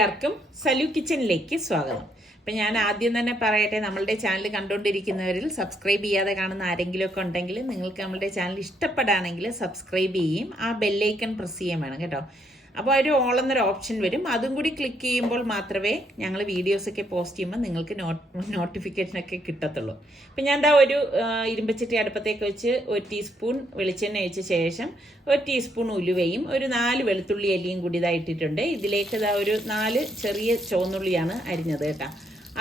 എല്ലാവർക്കും സലു കിച്ചണിലേക്ക് സ്വാഗതം. അപ്പം ഞാൻ ആദ്യം തന്നെ പറയട്ടെ നമ്മളുടെ ചാനൽ കണ്ടുകൊണ്ടിരിക്കുന്നവരിൽ സബ്സ്ക്രൈബ് ചെയ്യാതെ കാണുന്ന ആരെങ്കിലുമൊക്കെ ഉണ്ടെങ്കിൽ നിങ്ങൾക്ക് നമ്മളുടെ ചാനൽ ഇഷ്ടപ്പെടുകയാണെങ്കിൽ സബ്സ്ക്രൈബ് ചെയ്യും ആ ബെല്ലൈക്കൺ പ്രസ് ചെയ്യാൻ വേണം കേട്ടോ. അപ്പോൾ ഒരു ഓൾ എന്നൊരു ഓപ്ഷൻ വരും. അതും കൂടി ക്ലിക്ക് ചെയ്യുമ്പോൾ മാത്രമേ ഞങ്ങൾ വീഡിയോസൊക്കെ പോസ്റ്റ് ചെയ്യുമ്പോൾ നിങ്ങൾക്ക് നോട്ടിഫിക്കേഷനൊക്കെ കിട്ടത്തുള്ളൂ. അപ്പം ഞാൻ എന്താ ഒരു ഇരുമ്പച്ചട്ടി അടുപ്പത്തേക്ക് വെച്ച് ഒരു ടീസ്പൂൺ വെളിച്ചെണ്ണ ഒഴിച്ച ശേഷം ഒരു ടീസ്പൂൺ ഉലുവയും ഒരു നാല് വെളുത്തുള്ളി അല്ലിയും കൂടി ഇതായിട്ടിട്ടുണ്ട് ഇതിലേക്ക് ഇതാ ഒരു നാല് ചെറിയ ചുവന്നുള്ളിയാണ് അരിഞ്ഞത് കേട്ടോ.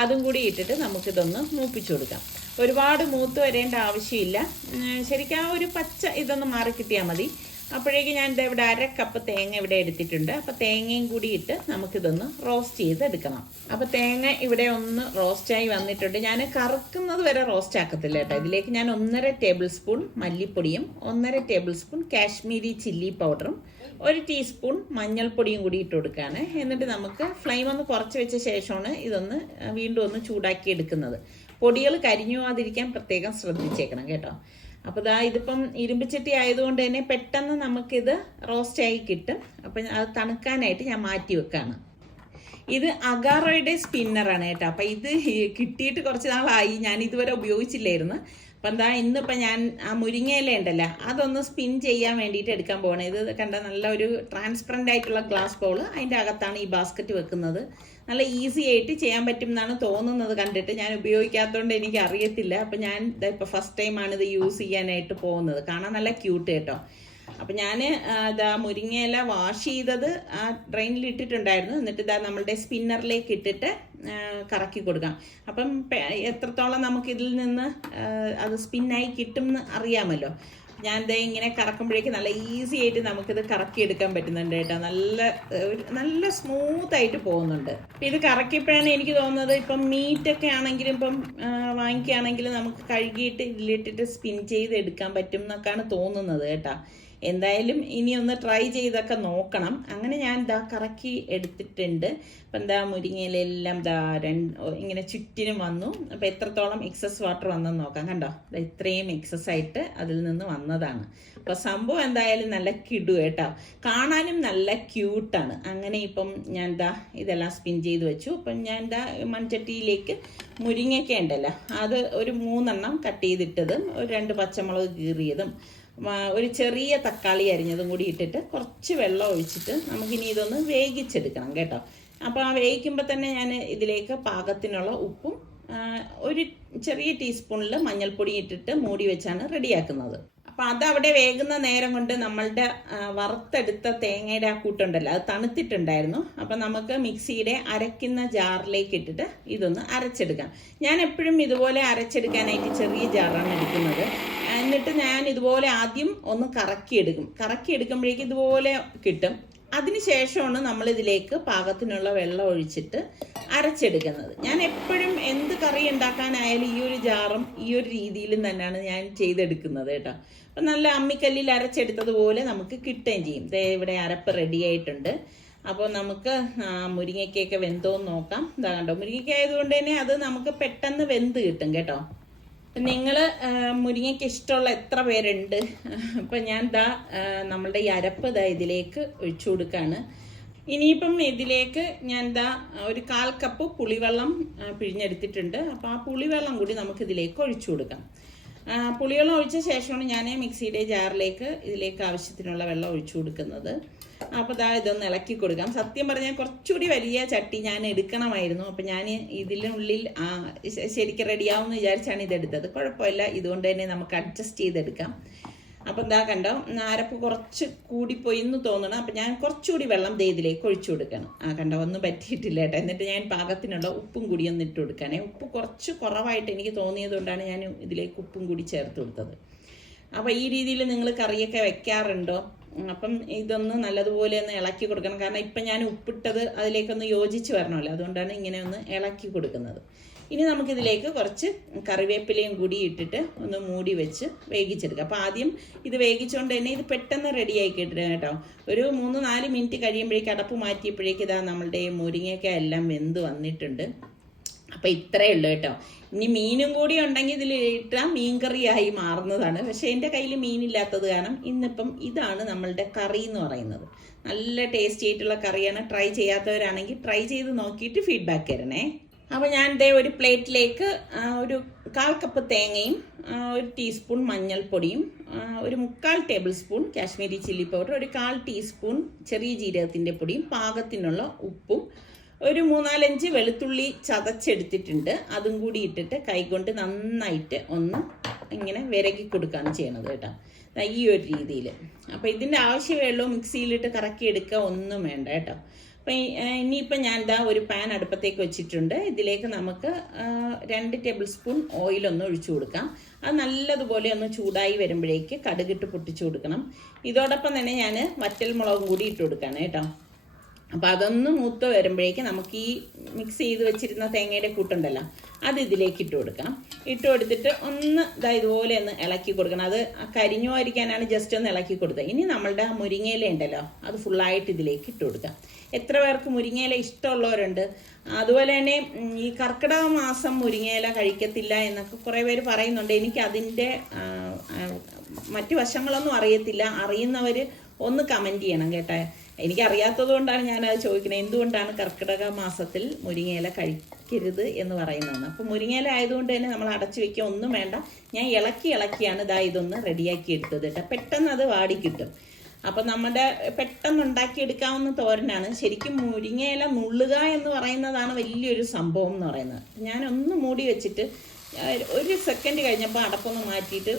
അതും കൂടി ഇട്ടിട്ട് നമുക്കിതൊന്ന് മൂപ്പിച്ചു കൊടുക്കാം. ഒരുപാട് മൂത്ത് വരേണ്ട ആവശ്യമില്ല. ശരിക്കും ആ ഒരു പച്ച ഇതൊന്ന് മാറി കിട്ടിയാൽ മതി. അപ്പോഴേക്ക് ഞാൻ ദേ ഇവിടെ അര കപ്പ് തേങ്ങ ഇവിടെ എടുത്തിട്ടുണ്ട്. അപ്പോൾ തേങ്ങയും കൂടി ഇട്ട് നമുക്കിതൊന്ന് റോസ്റ്റ് ചെയ്ത് എടുക്കണം അപ്പോൾ തേങ്ങ ഇവിടെ ഒന്ന് റോസ്റ്റായി വന്നിട്ടുണ്ട്. ഞാൻ കറക്കുന്നത് വരെ റോസ്റ്റ് ആക്കത്തില്ല കേട്ടോ. ഇതിലേക്ക് ഞാൻ ഒന്നര ടേബിൾ സ്പൂൺ മല്ലിപ്പൊടിയും ഒന്നര ടേബിൾ സ്പൂൺ കാശ്മീരി ചില്ലി പൗഡറും ഒരു ടീസ്പൂൺ മഞ്ഞൾപ്പൊടിയും കൂടി ഇട്ട് കൊടുക്കുകയാണ്. എന്നിട്ട് നമുക്ക് ഫ്ലെയിം ഒന്ന് കുറച്ച് വെച്ച ശേഷമാണ് ഇതൊന്ന് വീണ്ടും ഒന്ന് ചൂടാക്കി എടുക്കുന്നത്. പൊടികൾ കരിഞ്ഞു പോകാതിരിക്കാൻ പ്രത്യേകം ശ്രദ്ധിച്ചേക്കണം കേട്ടോ. അപ്പോൾ ഇതാ ഇതിപ്പം ഇരുമ്പിച്ചട്ടി ആയതുകൊണ്ട് തന്നെ പെട്ടെന്ന് നമുക്കിത് റോസ്റ്റ് ആയി കിട്ടും. അപ്പം അത് തണുക്കാനായിട്ട് ഞാൻ മാറ്റി വെക്കാണ്. ഇത് അഗാറോയുടെ സ്പിന്നറാണ് കേട്ടോ. അപ്പം ഇത് കിട്ടിയിട്ട് കുറച്ച് നാളായി. ഞാൻ ഇതുവരെ ഉപയോഗിച്ചില്ലായിരുന്നു. അപ്പം എന്താ ഇന്നിപ്പം ഞാൻ ആ മുരിങ്ങയില ഉണ്ടല്ലോ അതൊന്ന് സ്പിൻ ചെയ്യാൻ വേണ്ടിയിട്ട് എടുക്കാൻ പോകണം ഇത് കണ്ട നല്ല ഒരു ട്രാൻസ്പെറന്റ് ആയിട്ടുള്ള ഗ്ലാസ് ബോൾ അതിന്റെ അകത്താണ് ഈ ബാസ്ക്കറ്റ് വെക്കുന്നത്. നല്ല ഈസി ആയിട്ട് ചെയ്യാൻ പറ്റും എന്നാണ് തോന്നുന്നത് കണ്ടിട്ട്. ഞാൻ ഉപയോഗിക്കാത്തതുകൊണ്ട് എനിക്ക് അറിയത്തില്ല അപ്പം ഞാൻ ഇപ്പോൾ ഫസ്റ്റ് ടൈമാണ് ഇത് യൂസ് ചെയ്യാനായിട്ട് പോകുന്നത്. കാണാൻ നല്ല ക്യൂട്ട് കേട്ടോ. അപ്പം ഞാൻ ഇതാ മുരിങ്ങയില വാഷ് ചെയ്തത് ആ ഡ്രെയിനിൽ ഇട്ടിട്ടുണ്ടായിരുന്നു. എന്നിട്ട് ഇതാ നമ്മളുടെ സ്പിന്നറിലേക്ക് ഇട്ടിട്ട് കറക്കി കൊടുക്കാം. അപ്പം എത്രത്തോളം നമുക്ക് ഇതിൽ നിന്ന് അത് സ്പിന്നായി കിട്ടും എന്ന് അറിയാമല്ലോ. ഞാൻ ദേ ഇങ്ങനെ കറക്കുമ്പോഴേക്ക് നല്ല ഈസി ആയിട്ട് നമുക്കിത് കറക്കിയെടുക്കാൻ പറ്റുന്നുണ്ട് കേട്ടോ. നല്ല നല്ല സ്മൂത്ത് ആയിട്ട് പോകുന്നുണ്ട്. ഇത് കറക്കിയപ്പോഴാണ് എനിക്ക് തോന്നുന്നത് ഇപ്പം മീറ്റൊക്കെ ആണെങ്കിലും ഇപ്പം വാങ്ങിക്കുകയാണെങ്കിലും നമുക്ക് കഴുകിയിട്ട് ഇതിലിട്ടിട്ട് സ്പിൻ ചെയ്ത് എടുക്കാൻ പറ്റും എന്നൊക്കെയാണ് തോന്നുന്നത് കേട്ടോ. എന്തായാലും ഇനി ഒന്ന് ട്രൈ ചെയ്തൊക്കെ നോക്കണം. അങ്ങനെ ഞാൻ ദാ കറക്കി എടുത്തിട്ടുണ്ട്. അപ്പം എന്താ മുരിങ്ങയിലെല്ലാം ദാ രണ്ട് ഇങ്ങനെ ചുറ്റിനും വന്നു. അപ്പം എത്രത്തോളം എക്സസ് വാട്ടർ വന്നെന്ന് നോക്കാം. കണ്ടോ? ഇത്രയും എക്സസ് ആയിട്ട് അതിൽ നിന്ന് വന്നതാണ്. അപ്പോൾ സംഭവം എന്തായാലും നല്ല കിടു കേട്ടോ. കാണാനും നല്ല ക്യൂട്ടാണ് അങ്ങനെ ഇപ്പം ഞാൻ ദാ ഇതെല്ലാം സ്പിൻ ചെയ്ത് വെച്ചു. അപ്പം ഞാൻ ദാ മൺചട്ടിയിലേക്ക് മുരിങ്ങയ്ക്ക ഉണ്ടല്ലോ അത് ഒരു മൂന്നെണ്ണം കട്ട് ചെയ്തിട്ടതും ഒരു രണ്ട് പച്ചമുളക് കീറിയതും ഒരു ചെറിയ തക്കാളി അരിഞ്ഞതും കൂടി ഇട്ടിട്ട് കുറച്ച് വെള്ളം ഒഴിച്ചിട്ട് നമുക്കിനി ഇതൊന്ന് വേവിച്ചെടുക്കണം കേട്ടോ. അപ്പോൾ ആ വേവിക്കുമ്പോൾ തന്നെ ഞാൻ ഇതിലേക്ക് പാകത്തിനുള്ള ഉപ്പും ഒരു ചെറിയ ടീസ്പൂണിൽ മഞ്ഞൾപ്പൊടി ഇട്ടിട്ട് മൂടി വെച്ചാണ് റെഡിയാക്കുന്നത്. അപ്പം അതവിടെ വേകുന്ന നേരം കൊണ്ട് നമ്മളുടെ വറുത്തെടുത്ത തേങ്ങയുടെ ആ കൂട്ടുണ്ടല്ലോ അത് തണുത്തിട്ടുണ്ടായിരുന്നു. അപ്പോൾ നമുക്ക് മിക്സിയുടെ അരയ്ക്കുന്ന ജാറിലേക്ക് ഇട്ടിട്ട് ഇതൊന്ന് അരച്ചെടുക്കാം. ഞാൻ എപ്പോഴും ഇതുപോലെ അരച്ചെടുക്കാനായിട്ട് ചെറിയ ജാറാണ് എടുക്കുന്നത്. എന്നിട്ട് ഞാൻ ഇതുപോലെ ആദ്യം ഒന്ന് കറക്കിയെടുക്കും. കറക്കിയെടുക്കുമ്പോഴേക്കും ഇതുപോലെ കിട്ടും. അതിനുശേഷമാണ് നമ്മൾ ഇതിലേക്ക് പാകത്തിനുള്ള വെള്ളം ഒഴിച്ചിട്ട് അരച്ചെടുക്കുന്നത്. ഞാൻ എപ്പോഴും എന്ത് കറി ഉണ്ടാക്കാനായാലും ഈ ഒരു ജാറും ഈ ഒരു രീതിയിലും തന്നെയാണ് ഞാൻ ചെയ്തെടുക്കുന്നത് കേട്ടോ. അപ്പം നല്ല അമ്മിക്കല്ലിൽ അരച്ചെടുത്തതുപോലെ നമുക്ക് കിട്ടുകയും ചെയ്യും. ദേ ഇവിടെ അരപ്പ് റെഡി ആയിട്ടുണ്ട്. അപ്പോൾ നമുക്ക് മുരിങ്ങയ്ക്കൊക്കെ വെന്തോന്ന് നോക്കാം. ഇതാ കണ്ടോ മുരിങ്ങയ്ക്ക ആയതുകൊണ്ട് തന്നെ അത് നമുക്ക് പെട്ടെന്ന് വെന്ത് കിട്ടും കേട്ടോ. നിങ്ങൾ മുരിങ്ങയ്ക്ക് ഇഷ്ടമുള്ള എത്ര പേരുണ്ട്? അപ്പം ഞാൻ ദാ നമ്മളുടെ ഈ അരപ്പ് ദാ ഇതിലേക്ക് ഒഴിച്ചു കൊടുക്കുകയാണ് ഇനിയിപ്പം ഇതിലേക്ക് ഞാൻ ദാ ഒരു കാൽ കപ്പ് പുളിവെള്ളം പിഴിഞ്ഞെടുത്തിട്ടുണ്ട്. അപ്പോൾ ആ പുളിവെള്ളം കൂടി നമുക്ക് ഇതിലേക്ക് ഒഴിച്ചു കൊടുക്കാം. പുളിവെള്ളം ഒഴിച്ച ശേഷമാണ് ഞാൻ മിക്സിയുടെ ജാറിലേക്ക് ഇതിലേക്ക് ആവശ്യത്തിനുള്ള വെള്ളം ഒഴിച്ചു കൊടുക്കുന്നത്. അപ്പോൾ ദാ ഇതൊന്ന് ഇളക്കി കൊടുക്കാം. സത്യം പറഞ്ഞാൽ കുറച്ചുകൂടി വലിയ ചട്ടി ഞാൻ എടുക്കണമായിരുന്നു. അപ്പോൾ ഞാൻ ഇതിനുള്ളിൽ ശരിക്കും റെഡിയാവുമെന്ന് വിചാരിച്ചാണ് ഇതെടുത്തത് കുഴപ്പമില്ല. ഇതുകൊണ്ട് തന്നെ നമുക്ക് അഡ്ജസ്റ്റ് ചെയ്തെടുക്കാം. അപ്പം എന്താ കണ്ടോ അരപ്പ് കുറച്ച് കൂടിപ്പോയി എന്ന് തോന്നണം. അപ്പം ഞാൻ കുറച്ചുകൂടി വെള്ളം ദേ ഇതിലേക്ക് ഒഴിച്ചു കൊടുക്കണം. ആ കണ്ടോ ഒന്നും പറ്റിയിട്ടില്ല കേട്ടോ. എന്നിട്ട് ഞാൻ പാകത്തിനുള്ള ഉപ്പും കൂടി ഒന്ന് ഇട്ട് കൊടുക്കാനേ. ഉപ്പ് കുറച്ച് കുറവായിട്ട് എനിക്ക് തോന്നിയത് കൊണ്ടാണ് ഞാൻ ഇതിലേക്ക് ഉപ്പും കൂടി ചേർത്ത് കൊടുത്തത്. അപ്പോൾ ഈ രീതിയിൽ നിങ്ങൾ കറിയൊക്കെ വെക്കാറുണ്ടോ? അപ്പം ഇതൊന്ന് നല്ലതുപോലെ ഒന്ന് ഇളക്കി കൊടുക്കണം. കാരണം ഇപ്പം ഞാൻ ഉപ്പിട്ടത് അതിലേക്കൊന്ന് യോജിച്ച് വരണമല്ലോ. അതുകൊണ്ടാണ് ഇങ്ങനെ ഒന്ന് ഇളക്കി കൊടുക്കുന്നത്. ഇനി നമുക്കിതിലേക്ക് കുറച്ച് കറിവേപ്പിലയും കൂടി ഇട്ടിട്ട് ഒന്ന് മൂടി വെച്ച് വേവിച്ചെടുക്കുക അപ്പോൾ ആദ്യം ഇത് വേവിച്ചുകൊണ്ട് തന്നെ ഇത് പെട്ടെന്ന് റെഡിയായി കിട്ടുക കേട്ടോ. ഒരു മൂന്ന് നാല് മിനിറ്റ് കഴിയുമ്പോഴേക്ക് അടപ്പ് മാറ്റിയപ്പോഴേക്ക് ഇതാ നമ്മളുടെ മുരിങ്ങയൊക്കെ എല്ലാം വെന്ത് വന്നിട്ടുണ്ട്. അപ്പം ഇത്രയേ ഉള്ളൂ കേട്ടോ. ഇനി മീനും കൂടി ഉണ്ടെങ്കിൽ ഇതിൽ ഇട്ടാൽ മീൻ കറിയായി മാറുന്നതാണ്. പക്ഷേ എന്റെ കയ്യിൽ മീനില്ലാത്തത് കാരണം ഇന്നിപ്പം ഇതാണ് നമ്മളുടെ കറി എന്ന് പറയുന്നത്. നല്ല ടേസ്റ്റി ആയിട്ടുള്ള കറിയാണ്. ട്രൈ ചെയ്യാത്തവരാണെങ്കിൽ ട്രൈ ചെയ്ത് നോക്കിയിട്ട് ഫീഡ്ബാക്ക് തരണേ. അപ്പോൾ ഞാൻ ദേ ഒരു പ്ലേറ്റിലേക്ക് ഒരു കാൽ കപ്പ് തേങ്ങയും ഒരു ടീസ്പൂൺ മഞ്ഞൾപ്പൊടിയും ഒരു മുക്കാൽ tablespoon Kashmiri chilli powder ഒരു കാൽ ടീസ്പൂൺ ചെറിയ ജീരകത്തിന്റെ പൊടിയും പാകത്തിനുള്ള ഉപ്പും ഒരു മൂന്നാലഞ്ച് വെളുത്തുള്ളി ചതച്ചെടുത്തിട്ടുണ്ട്. അതും കൂടി ഇട്ടിട്ട് കൈകൊണ്ട് നന്നായിട്ട് ഒന്ന് ഇങ്ങനെ വിരകി കൊടുക്കുകയാണ് ചെയ്യണത് കേട്ടോ. ഈ ഒരു രീതിയിൽ അപ്പോൾ ഇതിന്റെ ആവശ്യമേ മിക്സിയിലിട്ട് കറക്കി എടുക്കുക ഒന്നും വേണ്ട കേട്ടോ. അപ്പം ഇനിയിപ്പോൾ ഞാൻ ഇതാ ഒരു പാൻ അടുപ്പത്തേക്ക് വെച്ചിട്ടുണ്ട്. ഇതിലേക്ക് നമുക്ക് രണ്ട് ടേബിൾ സ്പൂൺ ഓയിലൊന്ന് ഒഴിച്ചു കൊടുക്കാം. അത് നല്ലതുപോലെ ഒന്ന് ചൂടായി വരുമ്പോഴേക്ക് കടുകിട്ട് പൊട്ടിച്ചു കൊടുക്കണം. ഇതോടൊപ്പം തന്നെ ഞാൻ വറ്റൽ മുളകും കൂടി ഇട്ട് കൊടുക്കുകയാണ് കേട്ടോ. അപ്പോൾ അതൊന്ന് മൂത്ത് വരുമ്പോഴേക്ക് നമുക്ക് ഈ മിക്സ് ചെയ്ത് വെച്ചിരുന്ന തേങ്ങയുടെ കൂട്ടുണ്ടല്ലോ അത് ഇതിലേക്ക് ഇട്ട് കൊടുക്കാം ഇട്ട് കൊടുത്തിട്ട് ഒന്ന് ഇതാ ഇതുപോലെ ഒന്ന് ഇളക്കി കൊടുക്കണം. അത് കരിഞ്ഞു വരിക്കാനാണ് ജസ്റ്റ് ഒന്ന് ഇളക്കി കൊടുത്തത്. ഇനി നമ്മളുടെ മുരിങ്ങയില ഉണ്ടല്ലോ അത് ഫുള്ളായിട്ട് ഇതിലേക്ക് ഇട്ട് കൊടുക്കാം. എത്ര പേർക്ക് മുരിങ്ങയില ഇഷ്ടമുള്ളവരുണ്ട്? അതുപോലെ തന്നെ ഈ കർക്കിടക മാസം മുരിങ്ങയില കഴിക്കത്തില്ല എന്നൊക്കെ കുറേ പേര് പറയുന്നുണ്ട്. എനിക്ക് അതിന്റെ മറ്റു വശങ്ങളൊന്നും അറിയത്തില്ല. അറിയുന്നവർ ഒന്ന് കമന്റ് ചെയ്യണം കേട്ടോ. എനിക്കറിയാത്തത് കൊണ്ടാണ് ഞാനത് ചോദിക്കുന്നത്. എന്തുകൊണ്ടാണ് കർക്കിടക മാസത്തിൽ മുരിങ്ങയില കഴിക്കരുത് എന്ന് പറയുന്നതെന്ന് അപ്പം മുരിങ്ങയില ആയതുകൊണ്ട് തന്നെ നമ്മൾ അടച്ചു വെക്കുക ഒന്നും വേണ്ട. ഞാൻ ഇളക്കി ഇളക്കിയാണ് ഇതാ ഇതൊന്ന് റെഡിയാക്കി എടുത്തത് കേട്ടോ. പെട്ടെന്ന് അത് വാടി കിട്ടും. അപ്പം നമ്മുടെ പെട്ടെന്ന് ഉണ്ടാക്കിയെടുക്കാവുന്ന തോരനാണ്. ശരിക്കും മുരിങ്ങയില നുള്ളുക എന്ന് പറയുന്നതാണ് വലിയൊരു സംഭവം എന്ന് പറയുന്നത്. ഞാൻ ഒന്ന് മൂടി വെച്ചിട്ട് ഒരു സെക്കൻഡ് കഴിഞ്ഞപ്പോൾ അടപ്പൊന്ന് മാറ്റിയിട്ട്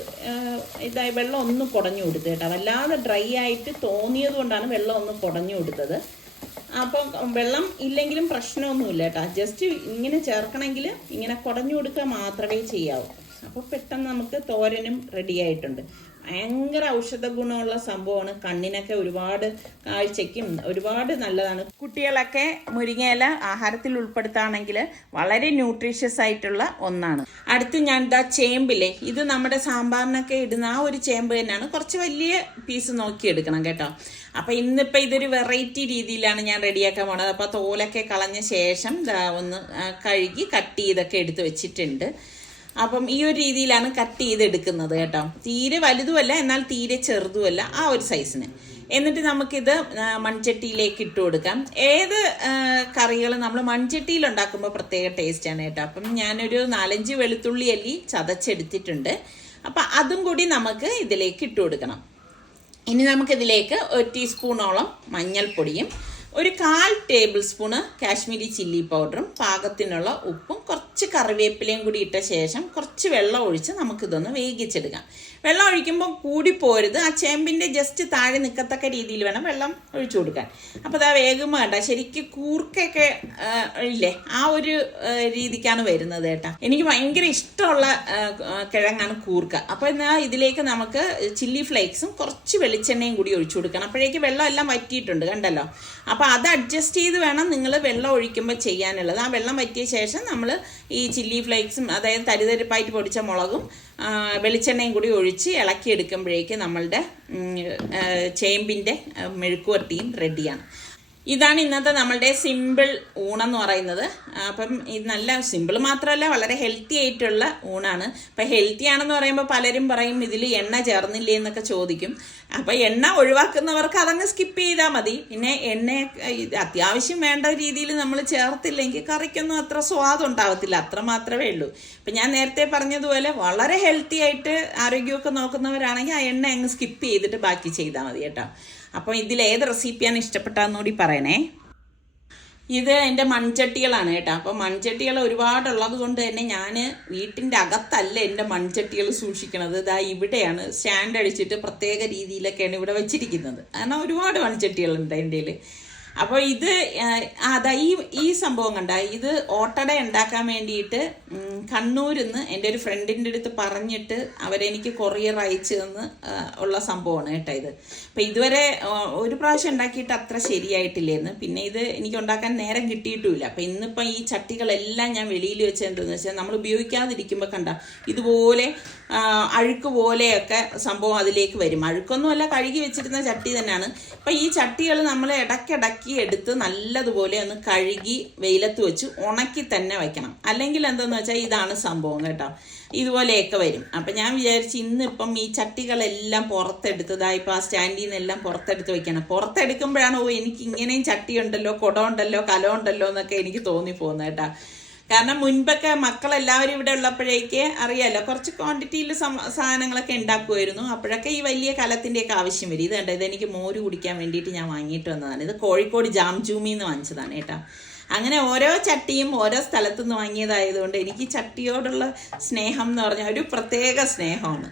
ഇതായി വെള്ളം ഒന്ന് കുടഞ്ഞു കൊടുത്തു കേട്ടോ. വല്ലാതെ ഡ്രൈ ആയിട്ട് തോന്നിയത് കൊണ്ടാണ് വെള്ളം ഒന്ന് കുടഞ്ഞു കൊടുത്തത് അപ്പം വെള്ളം ഇല്ലെങ്കിലും പ്രശ്നമൊന്നുമില്ല കേട്ടോ. ജസ്റ്റ് ഇങ്ങനെ ചേർക്കണമെങ്കിൽ ഇങ്ങനെ കുടഞ്ഞു കൊടുക്കുക മാത്രമേ ചെയ്യാവൂ. അപ്പോൾ പെട്ടെന്ന് നമുക്ക് തോരനും റെഡി ആയിട്ടുണ്ട്. ഭയങ്കര ഔഷധ ഗുണമുള്ള സംഭവമാണ്. കണ്ണിനൊക്കെ ഒരുപാട് കാഴ്ചയ്ക്കും ഒരുപാട് നല്ലതാണ്. കുട്ടികളൊക്കെ മുരിങ്ങയില ആഹാരത്തിൽ ഉൾപ്പെടുത്താണെങ്കിൽ വളരെ ന്യൂട്രീഷ്യസ് ആയിട്ടുള്ള ഒന്നാണ്. അടുത്ത് ഞാൻ ഇതാ ചേമ്പില്ലേ ഇത് നമ്മുടെ സാമ്പാറിനൊക്കെ ഇടുന്ന ആ ഒരു ചേമ്പ് തന്നെയാണ്. കുറച്ച് വലിയ പീസ് നോക്കി എടുക്കണം കേട്ടോ. അപ്പം ഇന്നിപ്പോൾ ഇതൊരു വെറൈറ്റി രീതിയിലാണ് ഞാൻ റെഡിയാക്കാൻ പോണത്. അപ്പോൾ തോലൊക്കെ കളഞ്ഞ ശേഷം ഒന്ന് കഴുകി കട്ട് ചെയ്തൊക്കെ എടുത്ത് വെച്ചിട്ടുണ്ട്. അപ്പം ഈ ഒരു രീതിയിലാണ് കട്ട് ചെയ്തെടുക്കുന്നത് കേട്ടോ. തീരെ വലുതുമല്ല എന്നാൽ തീരെ ചെറുതുമല്ല ആ ഒരു സൈസിന് എന്നിട്ട് നമുക്കിത് മൺചട്ടിയിലേക്ക് ഇട്ട് കൊടുക്കാം. ഏത് കറികൾ നമ്മൾ മൺചട്ടിയിൽ ഉണ്ടാക്കുമ്പോൾ പ്രത്യേക ടേസ്റ്റാണ് കേട്ടോ. അപ്പം ഞാനൊരു നാലഞ്ച് വെളുത്തുള്ളി അല്ലി ചതച്ചെടുത്തിട്ടുണ്ട്. അപ്പം അതും കൂടി നമുക്ക് ഇതിലേക്ക് ഇട്ട് കൊടുക്കണം. ഇനി നമുക്കിതിലേക്ക് ഒരു ടീസ്പൂണോളം മഞ്ഞൾപ്പൊടിയും ഒരു കാൽ ടേബിൾ സ്പൂണ് കാശ്മീരി ചില്ലി പൗഡറും പാകത്തിനുള്ള ഉപ്പും കുറച്ച് കറിവേപ്പിലയും കൂടി ഇട്ട ശേഷം കുറച്ച് വെള്ളം ഒഴിച്ച് നമുക്കിതൊന്ന് വേവിച്ചെടുക്കാം. വെള്ളം ഒഴിക്കുമ്പോൾ കൂടി പോരുത്. ആ ചേമ്പിന്റെ ജസ്റ്റ് താഴെ നിൽക്കത്തക്ക രീതിയിൽ വേണം വെള്ളം ഒഴിച്ചു കൊടുക്കാൻ. അപ്പോൾ അതാ വേഗം വേണ്ട. ശരിക്കും കൂർക്കൊക്കെ ഇല്ലേ? ആ ഒരു രീതിക്കാണ് വരുന്നത് കേട്ടാ. എനിക്ക് ഭയങ്കര ഇഷ്ടമുള്ള കിഴങ്ങാണ് കൂർക്ക. അപ്പോൾ എന്നാൽ ഇതിലേക്ക് നമുക്ക് ചില്ലി ഫ്ലേക്സും കുറച്ച് വെളിച്ചെണ്ണയും കൂടി ഒഴിച്ചു കൊടുക്കണം. അപ്പോഴേക്ക് വെള്ളം എല്ലാം വറ്റിയിട്ടുണ്ട് കണ്ടല്ലോ? അപ്പോൾ അത് അഡ്ജസ്റ്റ് ചെയ്ത് വേണം നിങ്ങൾ വെള്ളം ഒഴിക്കുമ്പോൾ ചെയ്യാനുള്ളത്. ആ വെള്ളം വറ്റിയ ശേഷം നമ്മൾ ഈ ചില്ലി ഫ്ലേക്സും അതായത് തരിതരിപ്പായിട്ട് പൊടിച്ച മുളകും വെളിച്ചെണ്ണയും കൂടി ഒഴിച്ച് ഇളക്കിയെടുക്കുമ്പോഴേക്ക് നമ്മളുടെ ചേമ്പിന്റെ മെഴുക്കുവരട്ടിയും റെഡിയാണ്. ഇതാണ് ഇന്നത്തെ നമ്മളുടെ സിമ്പിൾ ഊണെന്ന് പറയുന്നത്. അപ്പം ഇത് നല്ല സിമ്പിൾ മാത്രമല്ല വളരെ ഹെൽത്തി ആയിട്ടുള്ള ഊണാണ്. അപ്പം ഹെൽത്തി ആണെന്ന് പറയുമ്പോൾ പലരും പറയും ഇതിൽ എണ്ണ ചേർന്നില്ലേ എന്നൊക്കെ ചോദിക്കും. അപ്പം എണ്ണ ഒഴിവാക്കുന്നവർക്ക് അതങ്ങ് സ്കിപ്പ് ചെയ്താൽ മതി. പിന്നെ എണ്ണ അത്യാവശ്യം വേണ്ട രീതിയിൽ നമ്മൾ ചേർത്തില്ലെങ്കിൽ കറിക്കൊന്നും അത്ര സ്വാദം ഉണ്ടാവത്തില്ല. അത്ര മാത്രമേ ഉള്ളൂ. അപ്പം ഞാൻ നേരത്തെ പറഞ്ഞതുപോലെ വളരെ ഹെൽത്തി ആയിട്ട് ആരോഗ്യമൊക്കെ നോക്കുന്നവരാണെങ്കിൽ ആ എണ്ണ അങ്ങ് സ്കിപ്പ് ചെയ്തിട്ട് ബാക്കി ചെയ്താൽ മതി കേട്ടോ. അപ്പോൾ ഇതിൽ ഏത് റെസിപ്പിയാണ് ഇഷ്ടപ്പെട്ടതെന്ന് കൂടി പറയണേ. ഇത് എന്റെ മൺചട്ടികളാണ് കേട്ടോ. അപ്പോൾ മൺചട്ടികൾ ഒരുപാടുള്ളത് കൊണ്ട് തന്നെ ഞാൻ വീട്ടിന്റെ അകത്തല്ല എന്റെ മൺചട്ടികൾ സൂക്ഷിക്കുന്നത് ഇതാ ഇവിടെയാണ്. സ്റ്റാൻഡ് അടിച്ചിട്ട് പ്രത്യേക രീതിയിലൊക്കെയാണ് ഇവിടെ വെച്ചിരിക്കുന്നത്. കാരണം ഒരുപാട് മൺചട്ടികളുണ്ട് എന്റെ അപ്പോൾ ഇത് അതാ ഈ ഈ സംഭവം കണ്ട ഇത് ഓട്ടട ഉണ്ടാക്കാൻ വേണ്ടിയിട്ട് കണ്ണൂരിൽ നിന്ന് എന്റെ ഒരു ഫ്രണ്ടിന്റെ അടുത്ത് പറഞ്ഞിട്ട് അവരെനിക്ക് കൊറിയർ അയച്ചു തന്ന് ഉള്ള സംഭവമാണ് കേട്ടോ ഇത്. അപ്പം ഇതുവരെ ഒരു പ്രാവശ്യം ഉണ്ടാക്കിയിട്ട് അത്ര ശരിയായിട്ടില്ലേന്ന്. പിന്നെ ഇത് എനിക്ക് ഉണ്ടാക്കാൻ നേരം കിട്ടിയിട്ടുമില്ല. അപ്പം ഇന്നിപ്പം ഈ ചട്ടികളെല്ലാം ഞാൻ വെളിയിൽ വെച്ച് എന്താണെന്ന് വെച്ചാൽ നമ്മൾ ഉപയോഗിക്കാതിരിക്കുമ്പോൾ കണ്ട ഇതുപോലെ അഴുക്ക് പോലെയൊക്കെ സംഭവം അതിലേക്ക് വരും. അഴുക്കൊന്നുമല്ല കഴുകി വെച്ചിരുന്ന ചട്ടി തന്നെയാണ്. അപ്പം ഈ ചട്ടികൾ നമ്മൾ ഇടയ്ക്കിടയ്ക്ക് എടുത്ത് നല്ലതുപോലെ ഒന്ന് കഴുകി വെയിലത്ത് വെച്ച് ഉണക്കി തന്നെ വയ്ക്കണം അല്ലെങ്കിൽ എന്താണെന്ന് വെച്ചാൽ ഇതാണ് സംഭവം കേട്ടോ. ഇതുപോലെയൊക്കെ വരും. അപ്പം ഞാൻ വിചാരിച്ചു ഇന്നിപ്പം ഈ ചട്ടികളെല്ലാം പുറത്തെടുത്തതാ ഇപ്പം ആ സ്റ്റാൻഡിൽ നിന്നെല്ലാം പുറത്തെടുത്ത് വെക്കണം. പുറത്തെടുക്കുമ്പോഴാണ് ഓ എനിക്ക് ഇങ്ങനെയും ചട്ടിയുണ്ടല്ലോ കുടമുണ്ടല്ലോ കലമുണ്ടല്ലോ എന്നൊക്കെ എനിക്ക് തോന്നിപ്പോകുന്നത് കേട്ടോ. കാരണം മുൻപൊക്കെ മക്കളെല്ലാവരും ഇവിടെ ഉള്ളപ്പോഴേക്ക് അറിയാലോ കുറച്ച് ക്വാണ്ടിറ്റിയിൽ സാധനങ്ങളൊക്കെ ഉണ്ടാക്കുമായിരുന്നു അപ്പോഴൊക്കെ ഈ വലിയ കലത്തിന്റെയൊക്കെ ആവശ്യം വരും. ഇത് കണ്ടോ ഇതെനിക്ക് മോര് കുടിക്കാൻ വേണ്ടിയിട്ട് ഞാൻ വാങ്ങിയിട്ട് വന്നതാണ്. ഇത് കോഴിക്കോട് ജാം ജൂമി വാങ്ങിച്ചതാണ് കേട്ടോ. അങ്ങനെ ഓരോ ചട്ടിയും ഓരോ സ്ഥലത്തു നിന്ന് വാങ്ങിയതായതുകൊണ്ട് എനിക്ക് ചട്ടിയോടുള്ള സ്നേഹം എന്ന് പറഞ്ഞാൽ ഒരു പ്രത്യേക സ്നേഹമാണ്.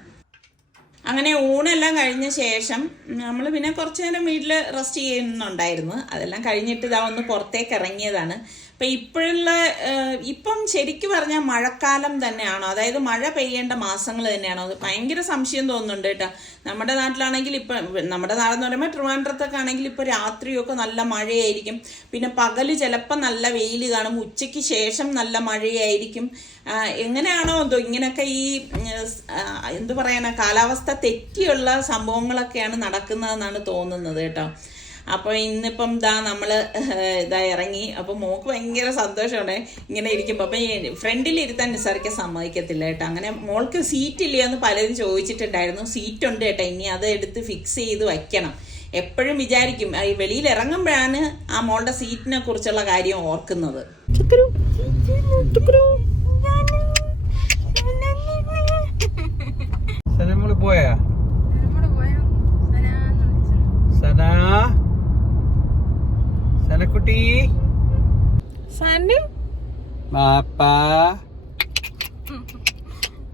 അങ്ങനെ ഊണെല്ലാം കഴിഞ്ഞ ശേഷം നമ്മൾ പിന്നെ കുറച്ച് നേരം വീട്ടിൽ റെസ്റ്റ് ചെയ്യുന്നുണ്ടായിരുന്നു. അതെല്ലാം കഴിഞ്ഞിട്ട് ഇതാ ഒന്ന് പുറത്തേക്ക് ഇറങ്ങിയതാണ്. അപ്പം ഇപ്പോഴുള്ള ഇപ്പം ശരിക്കും പറഞ്ഞാൽ മഴക്കാലം തന്നെയാണോ? അതായത് മഴ പെയ്യേണ്ട മാസങ്ങൾ തന്നെയാണോ? അത് ഭയങ്കര സംശയം തോന്നുന്നുണ്ട് കേട്ടോ. നമ്മുടെ നാട്ടിലാണെങ്കിൽ ഇപ്പം നമ്മുടെ നാടെന്ന് പറയുമ്പോൾ ട്രിവാൻഡ്രത്തൊക്കെ ആണെങ്കിൽ ഇപ്പോൾ രാത്രിയൊക്കെ നല്ല മഴയായിരിക്കും. പിന്നെ പകൽ ചിലപ്പോൾ നല്ല വെയിൽ കാണും. ഉച്ചയ്ക്ക് ശേഷം നല്ല മഴയായിരിക്കും. എങ്ങനെയാണോ എന്തോ ഇങ്ങനെയൊക്കെ ഈ എന്ത് പറയാനാ കാലാവസ്ഥ തെറ്റിയുള്ള സംഭവങ്ങളൊക്കെയാണ് നടക്കുന്നതെന്നാണ് തോന്നുന്നത് കേട്ടോ. അപ്പോൾ ഇന്നിപ്പം ദാ നമ്മൾ ഇതാ ഇറങ്ങി. അപ്പോൾ മോക്ക് ഭയങ്കര സന്തോഷമാണ് ഇങ്ങനെ ഇരിക്കുമ്പോൾ അപ്പം ഫ്രണ്ടിൽ ഇരുത്താൻ നിസാറിക്കാൻ സമ്മതിക്കത്തില്ല കേട്ടോ. അങ്ങനെ മോൾക്ക് സീറ്റ് ഇല്ല എന്ന് പലരും ചോദിച്ചിട്ടുണ്ടായിരുന്നു. സീറ്റ് ഉണ്ട് കേട്ടോ. ഇനി അത് എടുത്ത് ഫിക്സ് ചെയ്ത് വയ്ക്കണം. എപ്പോഴും വിചാരിക്കും ഈ വെളിയിൽ ഇറങ്ങുമ്പോഴാണ് ആ മോളുടെ സീറ്റിനെ കുറിച്ചുള്ള കാര്യം ഓർക്കുന്നത്. പോയാ? സന? സനക്കുട്ടി. സനു പാപ്പ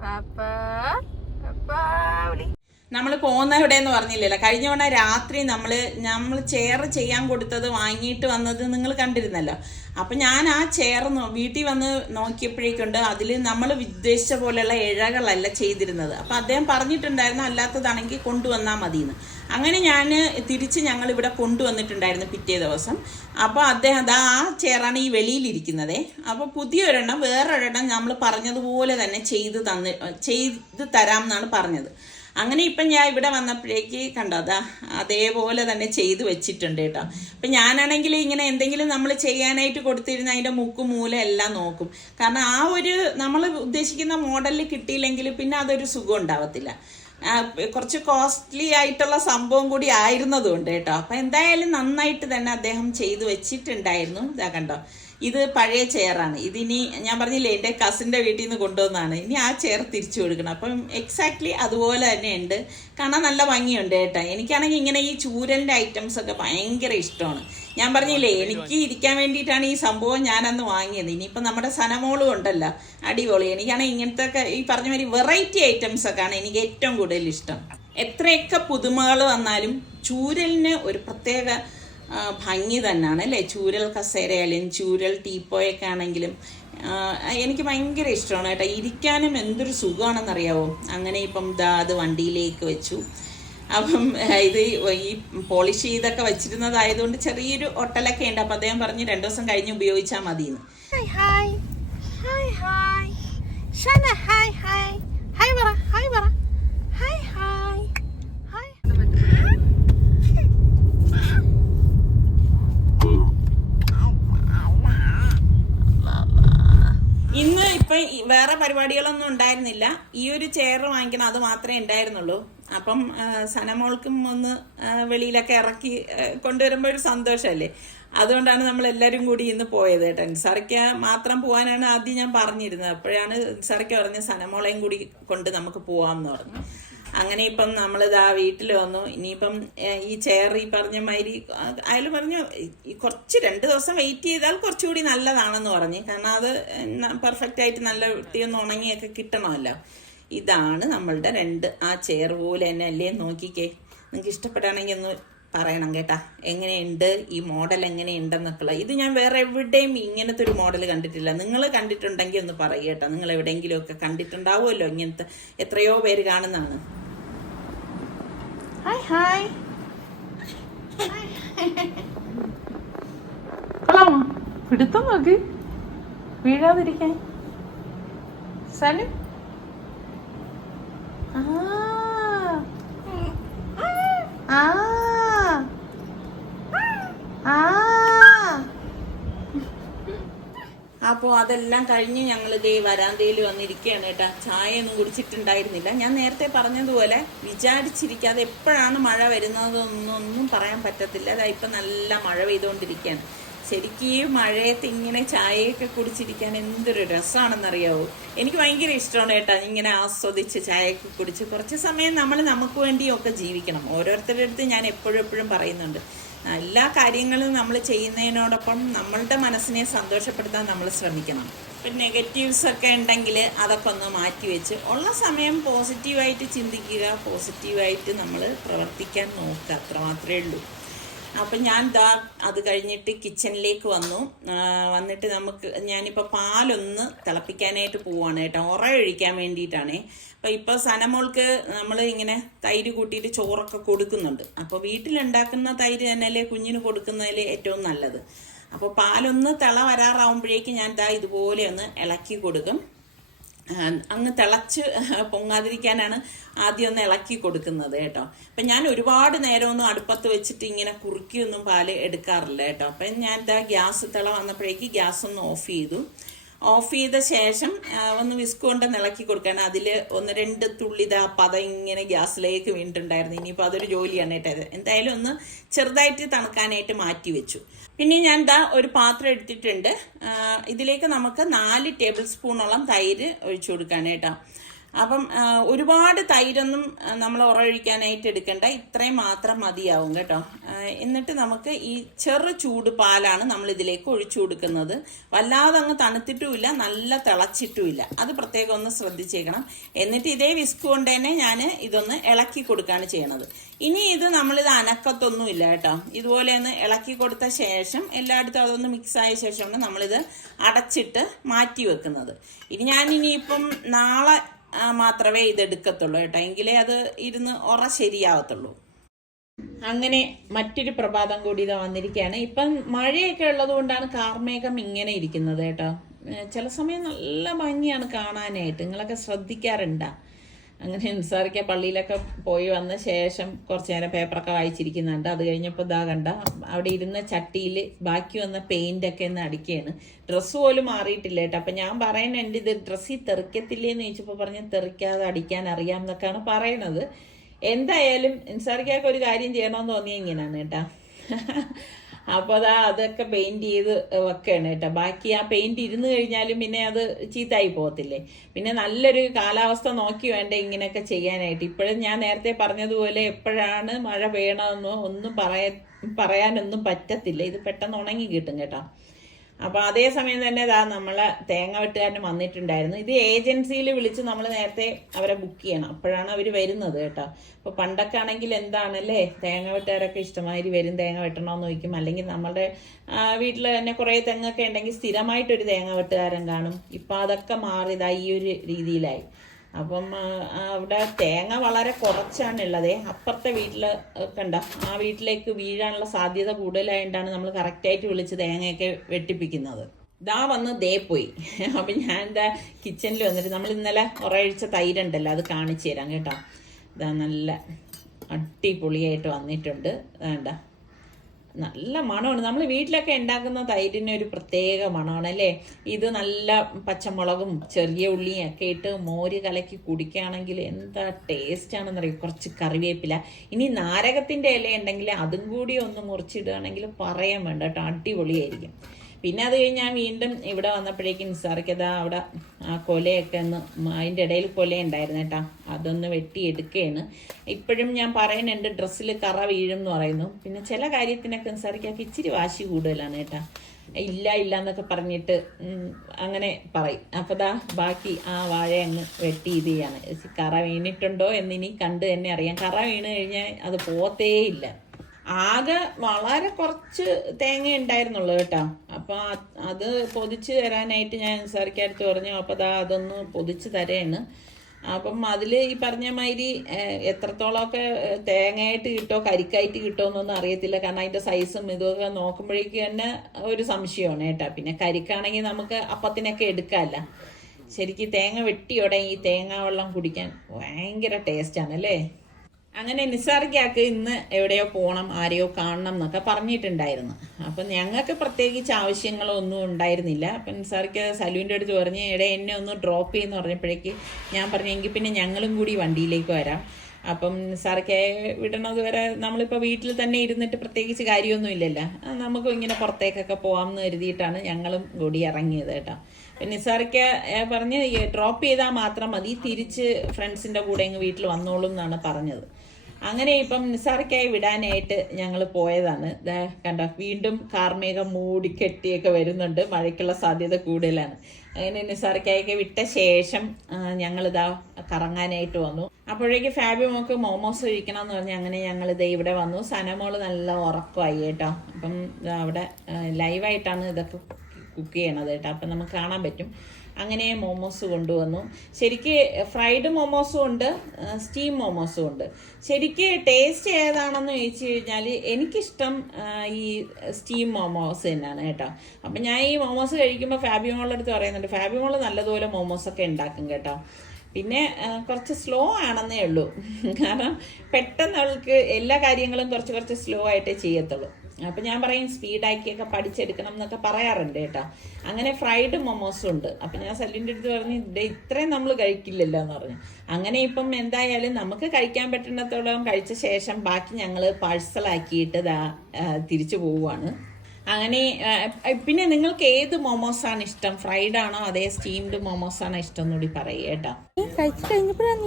പാപ്പ പാപ്പ വിളി. നമ്മൾ പോകുന്ന എവിടെയെന്ന് പറഞ്ഞില്ലല്ലോ. കഴിഞ്ഞ തവണ രാത്രി നമ്മൾ നമ്മൾ ചെയർ ചെയ്യാൻ കൊടുത്തത് വാങ്ങിയിട്ട് വന്നത് നിങ്ങൾ കണ്ടിരുന്നല്ലോ. അപ്പം ഞാൻ ആ ചെയർ വീട്ടിൽ വന്ന് നോക്കിയപ്പോഴേക്കുണ്ട് അതിൽ നമ്മൾ ഉദ്ദേശിച്ച പോലെയുള്ള ഇഴകളല്ല ചെയ്തിരുന്നത്. അപ്പം അദ്ദേഹം പറഞ്ഞിട്ടുണ്ടായിരുന്നു അല്ലാത്തതാണെങ്കിൽ കൊണ്ടുവന്നാൽ മതിയെന്ന് അങ്ങനെ ഞാൻ തിരിച്ച് ഞങ്ങൾ ഇവിടെ കൊണ്ടുവന്നിട്ടുണ്ടായിരുന്നു പിറ്റേ ദിവസം. അപ്പോൾ അദ്ദേഹം അതാ ആ ചെയറാണ് ഈ വെളിയിലിരിക്കുന്നത്. അപ്പോൾ പുതിയൊരെണ്ണം വേറൊരെണ്ണം നമ്മൾ പറഞ്ഞതുപോലെ തന്നെ ചെയ്ത് തന്ന് ചെയ്ത് തരാം എന്നാണ് പറഞ്ഞത്. അങ്ങനെ ഇപ്പം ഞാൻ ഇവിടെ വന്നപ്പോഴേക്ക് കണ്ടോ അതാ അതേപോലെ തന്നെ ചെയ്തു വെച്ചിട്ടുണ്ട് കേട്ടോ. അപ്പം ഞാനാണെങ്കിൽ ഇങ്ങനെ എന്തെങ്കിലും നമ്മൾ ചെയ്യാനായിട്ട് കൊടുത്തിരുന്ന അതിന്റെ മുക്ക് മൂല എല്ലാം നോക്കും. കാരണം ആ ഒരു നമ്മൾ ഉദ്ദേശിക്കുന്ന മോഡലിൽ കിട്ടിയില്ലെങ്കിൽ പിന്നെ അതൊരു സുഖം ഉണ്ടാവത്തില്ല. കുറച്ച് കോസ്റ്റ്ലി ആയിട്ടുള്ള സംഭവം കൂടി ആയിരുന്നതുകൊണ്ട് കേട്ടോ. അപ്പം എന്തായാലും നന്നായിട്ട് തന്നെ അദ്ദേഹം ചെയ്തു വെച്ചിട്ടുണ്ടായിരുന്നു. ഇതാ കണ്ടോ. ഇത് പഴയ ചെയറാണ് ഇതിനി ഞാൻ പറഞ്ഞില്ലേ എന്റെ കസിന്റെ വീട്ടിൽ നിന്ന് കൊണ്ടുവന്നതാണ് ഇനി ആ ചെയർ തിരിച്ചു കൊടുക്കണം. അപ്പം എക്സാക്ട്ലി അതുപോലെ തന്നെ ഉണ്ട്. കാണാൻ നല്ല ഭംഗിയുണ്ട് കേട്ടോ. എനിക്കാണെങ്കിൽ ഇങ്ങനെ ഈ ചൂരലിന്റെ ഐറ്റംസ് ഒക്കെ ഭയങ്കര ഇഷ്ടമാണ്. ഞാൻ പറഞ്ഞില്ലേ എനിക്ക് ഇരിക്കാൻ വേണ്ടിയിട്ടാണ് ഈ സംഭവം ഞാനന്ന് വാങ്ങിയത്. ഇനിയിപ്പോൾ നമ്മുടെ സനമോളും ഉണ്ടല്ലോ അടിപൊളി. എനിക്കാണെങ്കിൽ ഇങ്ങനത്തെ ഒക്കെ ഈ പറഞ്ഞ മാതിരി വെറൈറ്റി ഐറ്റംസ് ഒക്കെയാണ് എനിക്ക് ഏറ്റവും കൂടുതൽ ഇഷ്ടം. എത്രയൊക്കെ പുതുമകൾ വന്നാലും ചൂരലിന് ഒരു പ്രത്യേക ഭംഗി തന്നെയാണ് അല്ലേ? ചൂരൽ കസേരയായാലും ചൂരൽ ടീപ്പോയൊക്കെ ആണെങ്കിലും എനിക്ക് ഭയങ്കര ഇഷ്ടമാണ് കേട്ടോ. ഇരിക്കാനും എന്തൊരു സുഖമാണെന്നറിയാവോ? അങ്ങനെ ഇപ്പം ദാ അത് വണ്ടിയിലേക്ക് വെച്ചു. അപ്പം ഇത് ഈ പോളിഷ് ചെയ്തൊക്കെ വെച്ചിരുന്നതായതുകൊണ്ട് ചെറിയൊരു ഒട്ടലൊക്കെ ഉണ്ട്. അപ്പം അദ്ദേഹം പറഞ്ഞ് രണ്ടു ദിവസം കഴിഞ്ഞ് ഉപയോഗിച്ചാൽ മതി hi hi hi hi hi പറ ഹായ് പറ ഹായ് ഹായ് ഹായ് ഇന്ന് ഇപ്പൊ ഈ വേറെ പരിപാടികളൊന്നും ഉണ്ടായിരുന്നില്ല. ഈ ഒരു ചെയർ വാങ്ങിക്കണം അത് മാത്രമേ ഉണ്ടായിരുന്നുള്ളൂ. അപ്പം സനമോൾക്കും ഒന്ന് വെളിയിലൊക്കെ ഇറക്കി കൊണ്ടുവരുമ്പോൾ ഒരു സന്തോഷമല്ലേ? അതുകൊണ്ടാണ് നമ്മൾ എല്ലാവരും കൂടി ഇന്ന് പോയത് കേട്ടോ. നിസാറിക്ക മാത്രം പോകാനാണ് ആദ്യം ഞാൻ പറഞ്ഞിരുന്നത്. അപ്പോഴാണ് നിസാറിക്ക പറഞ്ഞ് സനമോളെയും കൂടി കൊണ്ട് നമുക്ക് പോവാന്ന് പറഞ്ഞു. അങ്ങനെ ഇപ്പം നമ്മളിതാ വീട്ടിൽ വന്നു. ഇനിയിപ്പം ഈ ചെയർ ഈ പറഞ്ഞ മാതിരി അയാൾ പറഞ്ഞു കുറച്ച് രണ്ട് ദിവസം വെയിറ്റ് ചെയ്താൽ കുറച്ചുകൂടി നല്ലതാണെന്ന് പറഞ്ഞു. കാരണം അത് പെർഫെക്റ്റ് ആയിട്ട് നല്ല വൃത്തിയൊന്നും ഉണങ്ങിയൊക്കെ കിട്ടണമല്ലോ. ഇതാണ് നമ്മളുടെ രണ്ട് ആ ചെയർ പോലെ തന്നെ അല്ലേ? നോക്കിക്കേ. നിങ്ങൾക്ക് ഇഷ്ടപ്പെടുകയാണെങ്കിൽ ഒന്ന് പറയണം കേട്ടാ. എങ്ങനെയുണ്ട്? ഈ മോഡൽ എങ്ങനെയുണ്ടെന്നൊക്കെയുള്ള ഇത് ഞാൻ വേറെ എവിടെയും ഇങ്ങനത്തെ ഒരു മോഡൽ കണ്ടിട്ടില്ല. നിങ്ങൾ കണ്ടിട്ടുണ്ടെങ്കിൽ ഒന്ന് പറയുക കേട്ടോ. നിങ്ങൾ എവിടെയെങ്കിലുമൊക്കെ കണ്ടിട്ടുണ്ടാവുമല്ലോ ഇങ്ങനത്തെ എത്രയോ പേര് കാണുന്നതാണ്. ഹായ് ഹായ് കൊള്ളാമോ പിടുത്തം നോക്ക്. വീഴാതിരിക്കാൻ. സലു. ആ. ആ. അപ്പോൾ അതെല്ലാം കഴിഞ്ഞ് ഞങ്ങൾ ദേ വരാന്തയിൽ വന്നിരിക്കുകയാണ് കേട്ടോ. ചായയൊന്നും കുടിച്ചിട്ടുണ്ടായിരുന്നില്ല. ഞാൻ നേരത്തെ പറഞ്ഞതുപോലെ വിചാരിച്ചിരിക്കാതെ എപ്പോഴാണ് മഴ വരുന്നതെന്നൊന്നും ഒന്നും പറയാൻ പറ്റത്തില്ല. അതാ ഇപ്പം നല്ല മഴ പെയ്തുകൊണ്ടിരിക്കുകയാണ് ശരിക്കും ഈ മഴയത്ത് ഇങ്ങനെ ചായയൊക്കെ കുടിച്ചിരിക്കാൻ എന്തൊരു രസമാണെന്നറിയാവോ എനിക്ക് ഭയങ്കര ഇഷ്ടമാണ് കേട്ടോ ഇങ്ങനെ ആസ്വദിച്ച് ചായയൊക്കെ കുടിച്ച്. കുറച്ച് സമയം നമ്മൾ നമുക്ക് വേണ്ടിയൊക്കെ ജീവിക്കണം. ഓരോരുത്തരുടെ അടുത്ത് ഞാൻ എപ്പോഴും എപ്പോഴും പറയുന്നുണ്ട്. എല്ലാ കാര്യങ്ങളും നമ്മൾ ചെയ്യുന്നതിനോടൊപ്പം നമ്മളുടെ മനസ്സിനെ സന്തോഷപ്പെടുത്താൻ നമ്മൾ ശ്രമിക്കണം. ഇപ്പം നെഗറ്റീവ്സ് ഒക്കെ ഉണ്ടെങ്കിൽ അതൊക്കെ ഒന്ന് മാറ്റി വെച്ച് ഉള്ള സമയം പോസിറ്റീവായിട്ട് ചിന്തിക്കുക പോസിറ്റീവായിട്ട് നമ്മൾ പ്രവർത്തിക്കാൻ നോക്കുക. അത്രമാത്രമേ ഉള്ളൂ. അപ്പം ഞാൻ ദാ അത് കഴിഞ്ഞിട്ട് കിച്ചണിലേക്ക് വന്നു. വന്നിട്ട് നമുക്ക് ഞാനിപ്പോൾ പാലൊന്ന് തിളപ്പിക്കാനായിട്ട് പോവാണ് കേട്ടോ. ഉറ ഒഴിക്കാൻ വേണ്ടിയിട്ടാണേ. അപ്പോൾ ഇപ്പോൾ സനമോൾക്ക് നമ്മൾ ഇങ്ങനെ തൈര് കൂട്ടിയിട്ട് ചോറൊക്കെ കൊടുക്കുന്നുണ്ട്. അപ്പോൾ വീട്ടിലുണ്ടാക്കുന്ന തൈര് തന്നെയല്ലേ കുഞ്ഞിന് കൊടുക്കുന്നതിൽ ഏറ്റവും നല്ലത്. അപ്പോൾ പാലൊന്ന് തിള വരാറാവുമ്പോഴേക്ക് ഞാൻ ദാ ഇതുപോലെ ഒന്ന് ഇളക്കി കൊടുക്കും. അങ്ങ് തിളച്ച് പൊങ്ങാതിരിക്കാനാണ് ആദ്യം ഒന്ന് ഇളക്കി കൊടുക്കുന്നത് കേട്ടോ. അപ്പം ഞാൻ ഒരുപാട് നേരമൊന്നും അടുപ്പത്ത് വെച്ചിട്ട് ഇങ്ങനെ കുറുക്കിയൊന്നും പാൽ എടുക്കാറില്ല കേട്ടോ. അപ്പം ഞാൻ ഇതാ ഗ്യാസ് തിള വന്നപ്പോഴേക്ക് ഗ്യാസ് ഒന്ന് ഓഫ് ചെയ്തു. ഓഫ് ചെയ്ത ശേഷം ഒന്ന് വിസ്ക് കൊണ്ട് ഇളക്കി കൊടുക്കാൻ അതിൽ ഒന്ന് രണ്ട് തുള്ളി പത ഇങ്ങനെ ഗ്യാസിലേക്ക് വീണിട്ടുണ്ടായിരുന്നു. ഇനിയിപ്പോൾ അതൊരു ജോലിയാണ് കേട്ടോ എന്തായാലും ഒന്ന് ചെറുതായിട്ട് തണുക്കാനായിട്ട് മാറ്റി വെച്ചു. പിന്നെ ഞാൻ ദാ ഒരു പാത്രം എടുത്തിട്ടുണ്ട്. ഇതിലേക്ക് നമുക്ക് നാല് ടേബിൾ സ്പൂണോളം തൈര് ഒഴിച്ചു കൊടുക്കാൻ കേട്ടോ. അപ്പം ഒരുപാട് തൈരൊന്നും നമ്മൾ ഉറവഴിക്കാനായിട്ട് എടുക്കേണ്ട. ഇത്രയും മാത്രം മതിയാവും കേട്ടോ. എന്നിട്ട് നമുക്ക് ഈ ചെറു ചൂട് പാലാണ് നമ്മൾ ഇതിലേക്ക് ഒഴിച്ചു കൊടുക്കുന്നത്. വല്ലാതെ അങ്ങ് തണുത്തിട്ടുമില്ല നല്ല തിളച്ചിട്ടുമില്ല. അത് പ്രത്യേകം ഒന്ന് ശ്രദ്ധിച്ചേക്കണം. എന്നിട്ട് ഇതേ വിസ്ക് കൊണ്ട് തന്നെ ഞാൻ ഇതൊന്ന് ഇളക്കി കൊടുക്കുകയാണ് ചെയ്യണത്. ഇനി ഇത് നമ്മളിത് അനക്കത്തൊന്നുമില്ല കേട്ടോ. ഇതുപോലെ ഒന്ന് ഇളക്കി കൊടുത്ത ശേഷം എല്ലായിടത്തും അതൊന്ന് മിക്സ് ആയ ശേഷമാണ് നമ്മളിത് അടച്ചിട്ട് മാറ്റി വെക്കുന്നത്. ഇനി ഞാനിനിയിപ്പം നാളെ മാത്രമേ ഇത് എടുക്കത്തുള്ളൂ കേട്ടോ. എങ്കിലേ അത് ഇരുന്ന് ഉറ ശരിയാവത്തുള്ളൂ. അങ്ങനെ മറ്റൊരു പ്രഭാതം കൂടി ഇത് വന്നിരിക്കുകയാണ്. ഇപ്പം മഴയൊക്കെ ഉള്ളത് കൊണ്ടാണ് കാർമേഘം ഇങ്ങനെ ഇരിക്കുന്നത് കേട്ടോ. ചില സമയം നല്ല ഭംഗിയാണ് കാണാനായിട്ട്. നിങ്ങളൊക്കെ ശ്രദ്ധിക്കാറുണ്ടാ? അങ്ങനെ നിസാറിക്ക പള്ളിയിലൊക്കെ പോയി വന്ന ശേഷം കുറച്ച് നേരം പേപ്പറൊക്കെ വായിച്ചിരിക്കുന്നുണ്ട്. അത് കഴിഞ്ഞപ്പോൾ ഇതാ കണ്ട അവിടെ ഇരുന്ന ചട്ടിയിൽ ബാക്കി വന്ന പെയിന്റ് ഒക്കെ ഒന്ന് അടിക്കുകയാണ് ഡ്രസ്സ് പോലും മാറിയിട്ടില്ല കേട്ടോ. അപ്പം ഞാൻ പറയുന്നുണ്ട് ഇത് ഡ്രസ്സിൽ തെറിക്കത്തില്ലേന്ന് ചോദിച്ചപ്പോൾ പറഞ്ഞ് തെറിക്കാതെ അടിക്കാൻ അറിയാം എന്നൊക്കെയാണ് പറയണത്. എന്തായാലും നിസാറിക്കൊക്കെ ഒരു കാര്യം ചെയ്യണമെന്ന് തോന്നിയ ഇങ്ങനെയാണ് കേട്ടാ. അപ്പോൾ അതാ അതൊക്കെ പെയിന്റ് ചെയ്ത് വെക്കുകയാണ് കേട്ടോ. ബാക്കി ആ പെയിന്റ് ഇരുന്ന് കഴിഞ്ഞാലും പിന്നെ അത് ചീത്തായി പോകത്തില്ലേ? പിന്നെ നല്ലൊരു കാലാവസ്ഥ നോക്കി വേണ്ടേ ഇങ്ങനെയൊക്കെ ചെയ്യാനായിട്ട്. ഇപ്പോഴും ഞാൻ നേരത്തെ പറഞ്ഞതുപോലെ എപ്പോഴാണ് മഴ പെയ്യണമെന്നോ ഒന്നും പറയാ പറയാനൊന്നും പറ്റത്തില്ല. ഇത് പെട്ടെന്ന് ഉണങ്ങി കിട്ടും കേട്ടോ. അപ്പോൾ അതേ സമയം തന്നെ ഇതാ നമ്മളെ തേങ്ങ വെട്ടുകാരൻ വന്നിട്ടുണ്ടായിരുന്നു. ഇത് ഏജൻസിയിൽ വിളിച്ച് നമ്മൾ നേരത്തെ അവരെ ബുക്ക് ചെയ്യണം. അപ്പോഴാണ് അവർ വരുന്നത് കേട്ടോ. അപ്പോൾ പണ്ടൊക്കെ ആണെങ്കിൽ എന്താണല്ലേ തേങ്ങ വെട്ടുകാരൊക്കെ ഇഷ്ടമാതിരി വരും തേങ്ങ വെട്ടണമെന്ന് ചോദിക്കും. അല്ലെങ്കിൽ നമ്മുടെ വീട്ടിൽ തന്നെ കുറേ തെങ്ങൊക്കെ ഉണ്ടെങ്കിൽ സ്ഥിരമായിട്ടൊരു തേങ്ങ വെട്ടുകാരൻ കാണും. ഇപ്പൊ അതൊക്കെ മാറിയതാ ഈ ഒരു രീതിയിലായി. അപ്പം അവിടെ തേങ്ങ വളരെ കുറച്ചാണ് ഉള്ളത് അപ്പുറത്തെ വീട്ടിൽ കണ്ട ആ വീട്ടിലേക്ക് വീഴാനുള്ള സാധ്യത കൂടുതലായതുകൊണ്ടാണ് നമ്മൾ കറക്റ്റായിട്ട് വിളിച്ച് തേങ്ങയൊക്കെ വെട്ടിപ്പിക്കുന്നത്. ദാ വന്ന് ദേ പോയി. അപ്പം ഞാൻ എന്താ കിച്ചണിൽ വന്നിട്ട് നമ്മൾ ഇന്നലെ ഒരാഴ്ച തൈരുണ്ടല്ലോ അത് കാണിച്ചു തരാം കേട്ടോ. ഇതാ നല്ല അടിപൊളിയായിട്ട് വന്നിട്ടുണ്ട്. വേണ്ട നല്ല മണമാണ്. നമ്മൾ വീട്ടിലൊക്കെ ഉണ്ടാക്കുന്ന തൈരിന് ഒരു പ്രത്യേക മണമാണ് അല്ലേ? ഇത് നല്ല പച്ചമുളകും ചെറിയ ഉള്ളിയും ഒക്കെ ഇട്ട് മോര് കലക്കി കുടിക്കുകയാണെങ്കിൽ എന്താ ടേസ്റ്റ് അറിയാം കുറച്ച് കറിവേപ്പില. ഇനി നാരകത്തിന്റെ ഇല ഉണ്ടെങ്കിൽ അതും കൂടി ഒന്ന് മുറിച്ചിടുകയാണെങ്കിൽ പറയാൻ വേണ്ട കേട്ടോ അടിപൊളിയായിരിക്കും. പിന്നെ അത് കഴിഞ്ഞ് ഞാൻ വീണ്ടും ഇവിടെ വന്നപ്പോഴേക്കും നിസ്സാറിക്കതാ അവിടെ ആ കൊലയൊക്കെ ഒന്ന് അതിന്റെ ഇടയിൽ കൊല ഉണ്ടായിരുന്നു കേട്ടാ. അതൊന്ന് വെട്ടിയെടുക്കുകയാണ് ഇപ്പോഴും ഞാൻ പറയുന്നുണ്ട് ഡ്രസ്സിൽ കറ വീഴും എന്ന് പറയുന്നു. പിന്നെ ചില കാര്യത്തിനൊക്കെ നിസ്സാറിക്കൊക്കെ ഇച്ചിരി വാശി കൂടുതലാണ് കേട്ടാ. ഇല്ല ഇല്ല എന്നൊക്കെ പറഞ്ഞിട്ട് അങ്ങനെ പറയും. അപ്പോൾ ദാ ബാക്കി ആ വാഴ അങ്ങ് വെട്ടി ഇത് ചെയ്യാണ്. കറ വീണിട്ടുണ്ടോ എന്നിനി കണ്ട് തന്നെ അറിയാം. കറ വീണ് കഴിഞ്ഞാൽ അത് പോത്തേ ഇല്ല. ആകെ വളരെ കുറച്ച് തേങ്ങ ഉണ്ടായിരുന്നുള്ളൂ കേട്ടോ. അപ്പൊ അത് പൊതിച്ച് തരാനായിട്ട് ഞാൻ സാറിക്കടുത്ത് പറഞ്ഞു അപ്പോൾ ദാ അതൊന്ന് പൊതിച്ച് തരേണ് അപ്പം അതിൽ ഈ പറഞ്ഞ മാതിരി എത്രത്തോളമൊക്കെ തേങ്ങയായിട്ട് കിട്ടോ കരിക്കായിട്ട് കിട്ടോ എന്നൊന്നും അറിയത്തില്ല. കാരണം അതിന്റെ സൈസും ഇതൊക്കെ നോക്കുമ്പോഴേക്കും തന്നെ ഒരു സംശയമാണ് കേട്ടോ. പിന്നെ കരിക്കാണെങ്കിൽ നമുക്ക് അപ്പത്തിനൊക്കെ എടുക്കാമല്ല ശരിക്കും തേങ്ങ വെട്ടിയോടെ ഈ തേങ്ങാ വെള്ളം കുടിക്കാൻ ഭയങ്കര ടേസ്റ്റാണ് അല്ലേ അങ്ങനെ നിസാർഗ്യാക്ക് ഇന്ന് എവിടെയോ പോകണം ആരെയോ കാണണം എന്നൊക്കെ പറഞ്ഞിട്ടുണ്ടായിരുന്നു. അപ്പം ഞങ്ങൾക്ക് പ്രത്യേകിച്ച് ആവശ്യങ്ങളൊന്നും ഉണ്ടായിരുന്നില്ല. അപ്പം നിസാർക്ക് സലൂന്റെ അടുത്ത് പറഞ്ഞ് എടേ എന്നെ ഒന്ന് ഡ്രോപ്പ് ചെയ്യുമെന്ന് പറഞ്ഞപ്പോഴേക്ക് ഞാൻ പറഞ്ഞു എങ്കിൽ പിന്നെ ഞങ്ങളും കൂടി വണ്ടിയിലേക്ക് വരാം. അപ്പം നിസാർക്കെ വിടണത് വരെ നമ്മളിപ്പോൾ വീട്ടിൽ തന്നെ ഇരുന്നിട്ട് പ്രത്യേകിച്ച് കാര്യമൊന്നും ഇല്ലല്ലോ. നമുക്കും ഇങ്ങനെ പുറത്തേക്കൊക്കെ പോകാം എന്ന് കരുതിയിട്ടാണ് ഞങ്ങളും കൂടി ഇറങ്ങിയത് കേട്ടോ. പിന്നെ നിസാറിക്ക ഏ, പറഞ്ഞ് ഡ്രോപ്പ് ചെയ്താൽ മാത്രം മതി. തിരിച്ച് ഫ്രണ്ട്സിന്റെ കൂടെ ഇങ്ങ് വീട്ടിൽ വന്നോളും എന്നാണ് പറഞ്ഞത്. അങ്ങനെ ഇപ്പം നിസാർക്കായി വിടാനായിട്ട് ഞങ്ങൾ പോയതാണ്. കണ്ട വീണ്ടും കാർമേഘം മൂടി കെട്ടിയൊക്കെ വരുന്നുണ്ട്. മഴയ്ക്കുള്ള സാധ്യത കൂടുതലാണ്. അങ്ങനെ നിസാറിക്കായൊക്കെ വിട്ട ശേഷം ഞങ്ങളിതാ കറങ്ങാനായിട്ട് വന്നു. അപ്പോഴേക്ക് ഫാബി മോക്ക് മോമോസ് കഴിക്കണം എന്ന് പറഞ്ഞ് അങ്ങനെ ഞങ്ങൾ ഇതേ ഇവിടെ വന്നു. സനമോൾ നല്ല ഉറക്കമായി കേട്ടോ. അപ്പം അവിടെ ലൈവായിട്ടാണ് ഇതൊക്കെ കുക്ക് ചെയ്യണത് കേട്ടോ. അപ്പം നമുക്ക് കാണാൻ പറ്റും. അങ്ങനെ മോമോസ് കൊണ്ടുവന്നു. ശരിക്ക് ഫ്രൈഡ് മോമോസും ഉണ്ട് സ്റ്റീം മോമോസും ഉണ്ട്. ശരിക്ക് ടേസ്റ്റ് ഏതാണെന്ന് ചോദിച്ചു കഴിഞ്ഞാൽ എനിക്കിഷ്ടം ഈ സ്റ്റീം മോമോസ് തന്നെയാണ് കേട്ടോ. അപ്പം ഞാൻ ഈ മോമോസ് കഴിക്കുമ്പോൾ ഫാബിമോളുടെ അടുത്ത് പറയുന്നുണ്ട് ഫാബിമോൾ നല്ലതുപോലെ മോമോസൊക്കെ ഉണ്ടാക്കും കേട്ടോ. പിന്നെ കുറച്ച് സ്ലോ ആണെന്നേ ഉള്ളൂ. കാരണം പെട്ടെന്ന് അവൾക്ക് എല്ലാ കാര്യങ്ങളും കുറച്ച് കുറച്ച് സ്ലോ ആയിട്ടേ ചെയ്യത്തുള്ളൂ. അപ്പം ഞാൻ പറയും സ്പീഡാക്കിയൊക്കെ പഠിച്ചെടുക്കണം എന്നൊക്കെ പറയാറുണ്ട് കേട്ടോ. അങ്ങനെ ഫ്രൈഡ് മൊമോസും ഉണ്ട്. അപ്പം ഞാൻ സല്ലിന്റെ അടുത്ത് പറഞ്ഞു "ദേ ഇത്രയും നമ്മൾ കഴിക്കില്ലല്ലോ എന്ന് പറഞ്ഞു. അങ്ങനെ ഇപ്പം എന്തായാലും നമുക്ക് കഴിക്കാൻ പറ്റുന്നിടത്തോളം കഴിച്ച ശേഷം ബാക്കി ഞങ്ങൾ പാഴ്സലാക്കിയിട്ട് ദാ തിരിച്ചു പോവുകയാണ് അങ്ങനെ പിന്നെ നിങ്ങൾക്ക് ഏത് മൊമോസാണ് ഇഷ്ടം? ഫ്രൈഡ് ആണോ അതേ സ്റ്റീംഡ് മൊമോസാണോ ഇഷ്ടം എന്നുകൂടി പറയുക കേട്ടോ. കഴിച്ചു കഴിഞ്ഞപ്പോഴാണ്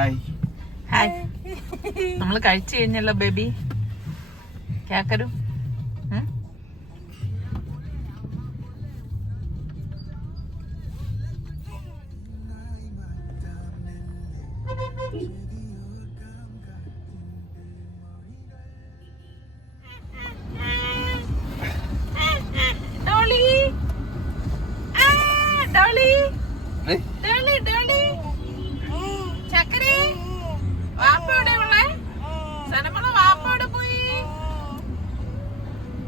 ഹായ് ഹായ് നമ്മൾ കഴിച്ചു കഴിഞ്ഞല്ലോ ബേബി കേക്കരു.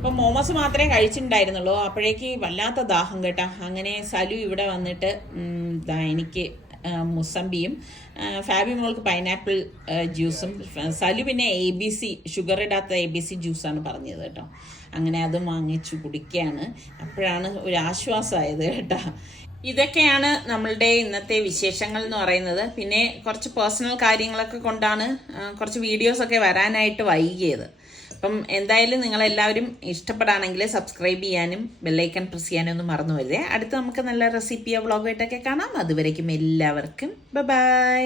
ഇപ്പൊ മോമോസ് മാത്രമേ കഴിച്ചിട്ടുണ്ടായിരുന്നുള്ളൂ. അപ്പോഴേക്ക് വല്ലാത്ത ദാഹം കേട്ടാ. അങ്ങനെ സലു ഇവിടെ വന്നിട്ട് എനിക്ക് മുസമ്പിയും ഫാബി മോൾക്ക് പൈനാപ്പിൾ ജ്യൂസും സലു പിന്നെ എ ബി സി ഷുഗർ ഇടാത്ത എ ബി സി ജ്യൂസാണ് പറഞ്ഞത് കേട്ടോ. അങ്ങനെ അത് വാങ്ങിച്ചു കുടിക്കുകയാണ്. അപ്പോഴാണ് ഒരു ആശ്വാസമായത് കേട്ടോ. ഇതൊക്കെയാണ് നമ്മളുടെ ഇന്നത്തെ വിശേഷങ്ങൾ എന്ന് പറയുന്നത്. പിന്നെ കുറച്ച് പേഴ്സണൽ കാര്യങ്ങളൊക്കെ കൊണ്ടാണ് കുറച്ച് വീഡിയോസൊക്കെ വരാനായിട്ട് വൈകിയത്. അപ്പം എന്തായാലും നിങ്ങളെല്ലാവരും ഇഷ്ടപ്പെടാണെങ്കിൽ സബ്സ്ക്രൈബ് ചെയ്യാനും ബെല്ലൈക്കൺ പ്രസ് ചെയ്യാനും ഒന്നും മറന്നു വരുതേ അടുത്ത് നമുക്ക് നല്ല റെസിപ്പിയോ വ്ളോഗായിട്ടൊക്കെ കാണാം. അതുവരേക്കും എല്ലാവർക്കും. ബൈ